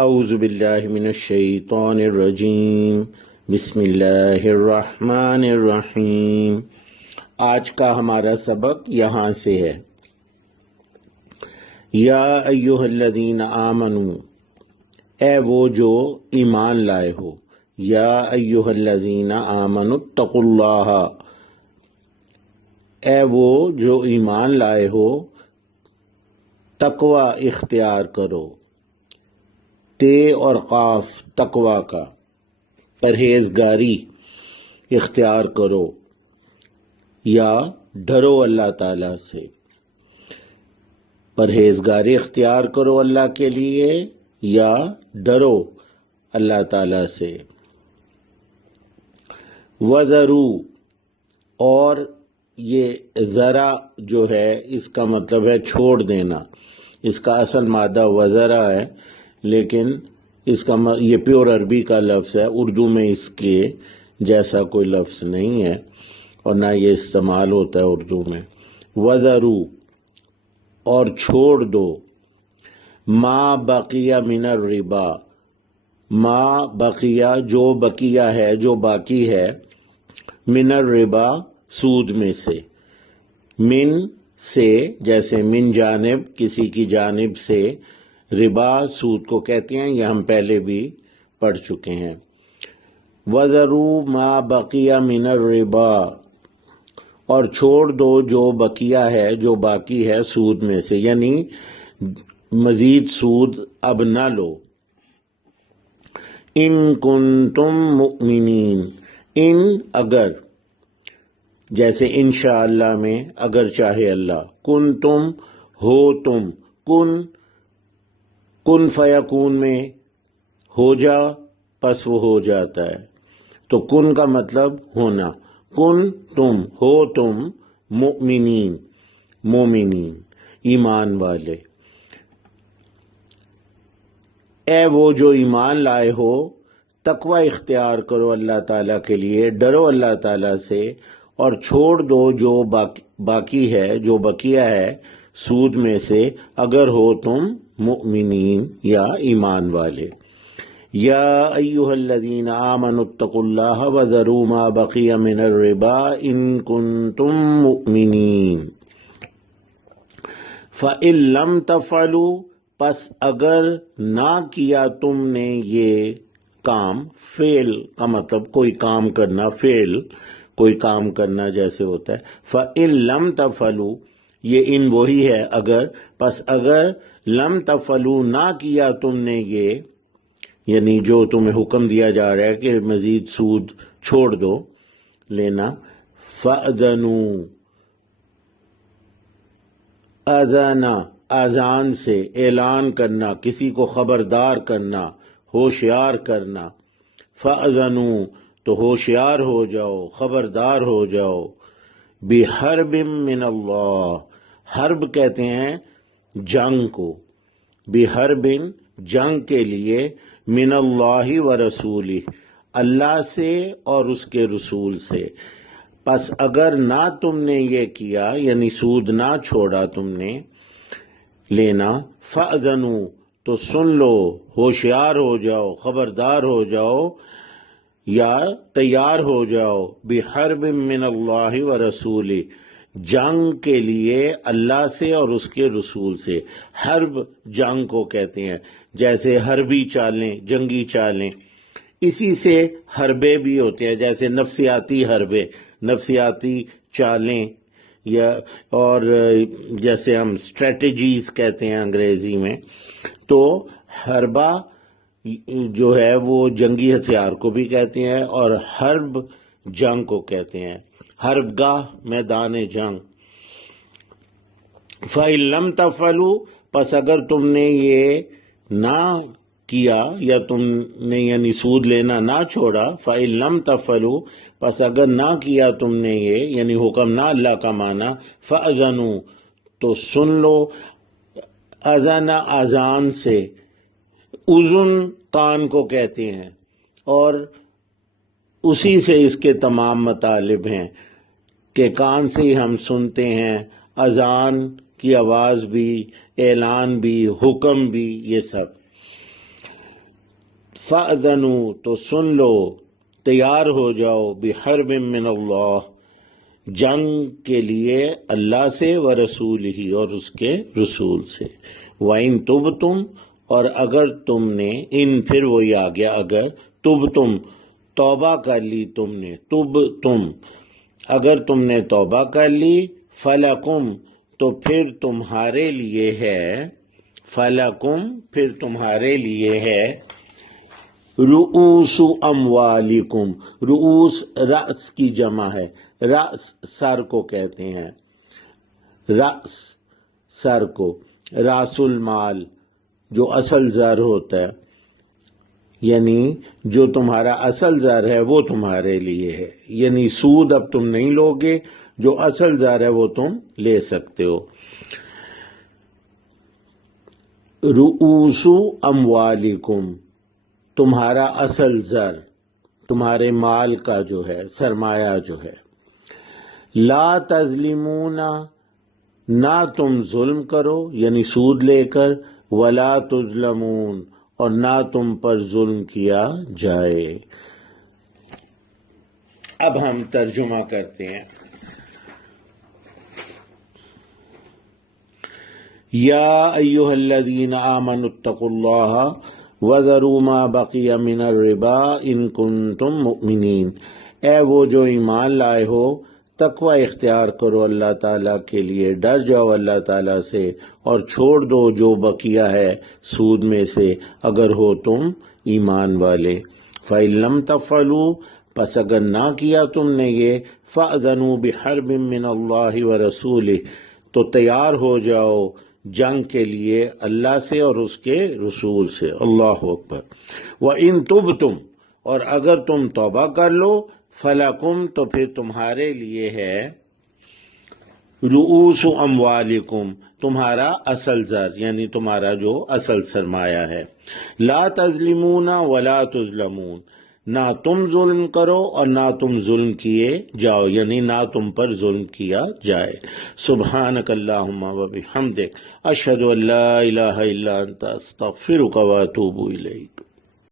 اعوذ باللہ من الشیطان الرجیم، بسم اللہ الرحمن الرحیم۔ آج کا ہمارا سبق یہاں سے ہے۔ یا ایھا الذین آمنوا، اے وہ جو ایمان لائے ہو، یا ایھا الذین آمنوا اتقوا اللہ، اے وہ جو ایمان لائے ہو تقوی اختیار کرو۔ تے اور قاف تقوی کا، پرہیزگاری اختیار کرو یا ڈرو اللہ تعالیٰ سے۔ پرہیزگاری اختیار کرو اللہ کے لیے یا ڈرو اللہ تعالیٰ سے۔ وَذَرُوا، اور یہ ذرا جو ہے اس کا مطلب ہے چھوڑ دینا۔ اس کا اصل مادہ وزرا ہے، لیکن اس کا یہ پیور عربی کا لفظ ہے، اردو میں اس کے جیسا کوئی لفظ نہیں ہے اور نہ یہ استعمال ہوتا ہے اردو میں۔ وَذَرُوا، اور چھوڑ دو، ما بقیہ من الربا، ما بقیہ جو بقیہ ہے، جو باقی ہے، من الربا سود میں سے۔ من سے جیسے من جانب کسی کی جانب سے، ربا سود کو کہتے ہیں، یہ ہم پہلے بھی پڑھ چکے ہیں۔ وَذَرُوا مَا بَقِيَ مِنَ الرِّبَا، اور چھوڑ دو جو بقیہ ہے، جو باقی ہے سود میں سے، یعنی مزید سود اب نہ لو۔ ان کنتم مؤمنین، ان اگر، جیسے انشاءاللہ میں اگر چاہے اللہ، کنتم ہو تم، کن فیکون میں ہو جا پس وہ ہو جاتا ہے، تو کن کا مطلب ہونا، کن تم ہو تم مؤمنین، مومنین ایمان والے۔ اے وہ جو ایمان لائے ہو تقوی اختیار کرو اللہ تعالیٰ کے لیے، ڈرو اللہ تعالیٰ سے، اور چھوڑ دو جو باقی ہے، جو بقیہ ہے سود میں سے، اگر ہو تم مؤمنین یا ایمان والے۔ یا ایھا الذین آمنوا اتقوا اللہ وذروا ما بقی من الربا ان کنتم مؤمنین۔ فإن لم تفعلوا، پس اگر نہ کیا تم نے یہ کام، فعل کا مطلب کوئی کام کرنا، فعل کوئی کام کرنا جیسے ہوتا ہے۔ فإن لم تفعلوا، یہ ان وہی ہے اگر، پس اگر لم تفعلوا نہ کیا تم نے یہ، یعنی جو تمہیں حکم دیا جا رہا ہے کہ مزید سود چھوڑ دو لینا، فأذنوا، اذانا اذان سے، اعلان کرنا، کسی کو خبردار کرنا، ہوشیار کرنا۔ فأذنوا، تو ہوشیار ہو جاؤ، خبردار ہو جاؤ، بحرب من اللہ، حرب کہتے ہیں جنگ کو، بحرب جنگ کے لیے، من اللہ و رسولہ، اللہ سے اور اس کے رسول سے۔ پس اگر نہ تم نے یہ کیا، یعنی سود نہ چھوڑا تم نے لینا، فأذنوا، تو سن لو، ہوشیار ہو جاؤ، خبردار ہو جاؤ یا تیار ہو جاؤ، بحرب من اللہ و رسولہ، جنگ کے لیے اللہ سے اور اس کے رسول سے۔ حرب جنگ کو کہتے ہیں، جیسے حربی چالیں، جنگی چالیں، اسی سے حربے بھی ہوتے ہیں، جیسے نفسیاتی حربے، نفسیاتی چالیں، یا اور جیسے ہم اسٹریٹجیز کہتے ہیں انگریزی میں۔ تو حربہ جو ہے وہ جنگی ہتھیار کو بھی کہتے ہیں، اور حرب جنگ کو کہتے ہیں، حرب گاہ، میدان جنگ۔ فَإِن لَمْ تَفْعَلُوا، پس اگر تم نے یہ نہ کیا یا تم نے یعنی سود لینا نہ چھوڑا، فَإِن لَمْ تَفْعَلُوا، پس اگر نہ کیا تم نے یہ، یعنی حکم نہ اللہ کا مانا، فَأَذَنُوا، تو سن لو، اذن اذان سے، اذن کان کو کہتے ہیں، اور اسی سے اس کے تمام مطالب ہیں کہ کان سے ہی ہم سنتے ہیں، اذان کی آواز بھی، اعلان بھی، حکم بھی، یہ سب۔ فَأْذَنُوا تو سن لو، تیار ہو جاؤ، بِحَرْبٍ مِّنَ اللَّهِ جنگ کے لیے اللہ سے، وَرَسُولِهِ اور اس کے رسول سے۔ وَإِن تُبْتُمْ اور اگر تم نے، ان پھر وہی آ گیا اگر، تُبْتُمْ توبہ کر لی تم نے، تُبْتُمْ اگر تم نے توبہ کر لی، فَلَكُمْ تو پھر تمہارے لیے ہے، فَلَكُمْ پھر تمہارے لیے ہے، رؤوس اموالکم، رؤوس رأس کی جمع ہے، رأس سر کو کہتے ہیں، رأس سر کو، راس المال جو اصل زر ہوتا ہے، یعنی جو تمہارا اصل زر ہے وہ تمہارے لیے ہے، یعنی سود اب تم نہیں لوگے، جو اصل زر ہے وہ تم لے سکتے ہو۔ رؤوس اموالکم تمہارا اصل زر، تمہارے مال کا جو ہے، سرمایہ جو ہے۔ لا تظلمون نہ تم ظلم کرو یعنی سود لے کر، ولا تظلمون اور نہ تم پر ظلم کیا جائے۔ اب ہم ترجمہ کرتے ہیں۔ یا ایھا الذین آمنوا اتقوا اللہ وذروا ما بقی من الربا ان کنتم مؤمنین، اے وہ جو ایمان لائے ہو، تقوی اختیار کرو اللہ تعالیٰ کے لیے، ڈر جاؤ اللہ تعالیٰ سے، اور چھوڑ دو جو بقیہ ہے سود میں سے اگر ہو تم ایمان والے۔ فَإِن لَّمْ تَفْعَلُوا پس اگر نہ کیا تم نے یہ، فَأْذَنُوا بِحَرْبٍ مِّنَ اللَّهِ وَرَسُولِهِ تو تیار ہو جاؤ جنگ کے لیے اللہ سے اور اس کے رسول سے۔ اللہ اکبر۔ وَإِن تُبْتُمْ اور اگر تم توبہ کر لو، فَلَكُمْ تو پھر تمہارے لیے ہے، رؤوس اموالکم تمہارا اصل زر یعنی تمہارا جو اصل سرمایہ ہے۔ لا تظلمون ولا تظلمون نہ تم ظلم کرو اور نہ تم ظلم کیے جاؤ، یعنی نہ تم پر ظلم کیا جائے۔ سبحانک اللہم و بحمدک اشہد ان لا الہ الا انت استغفرک و اتوب الیک۔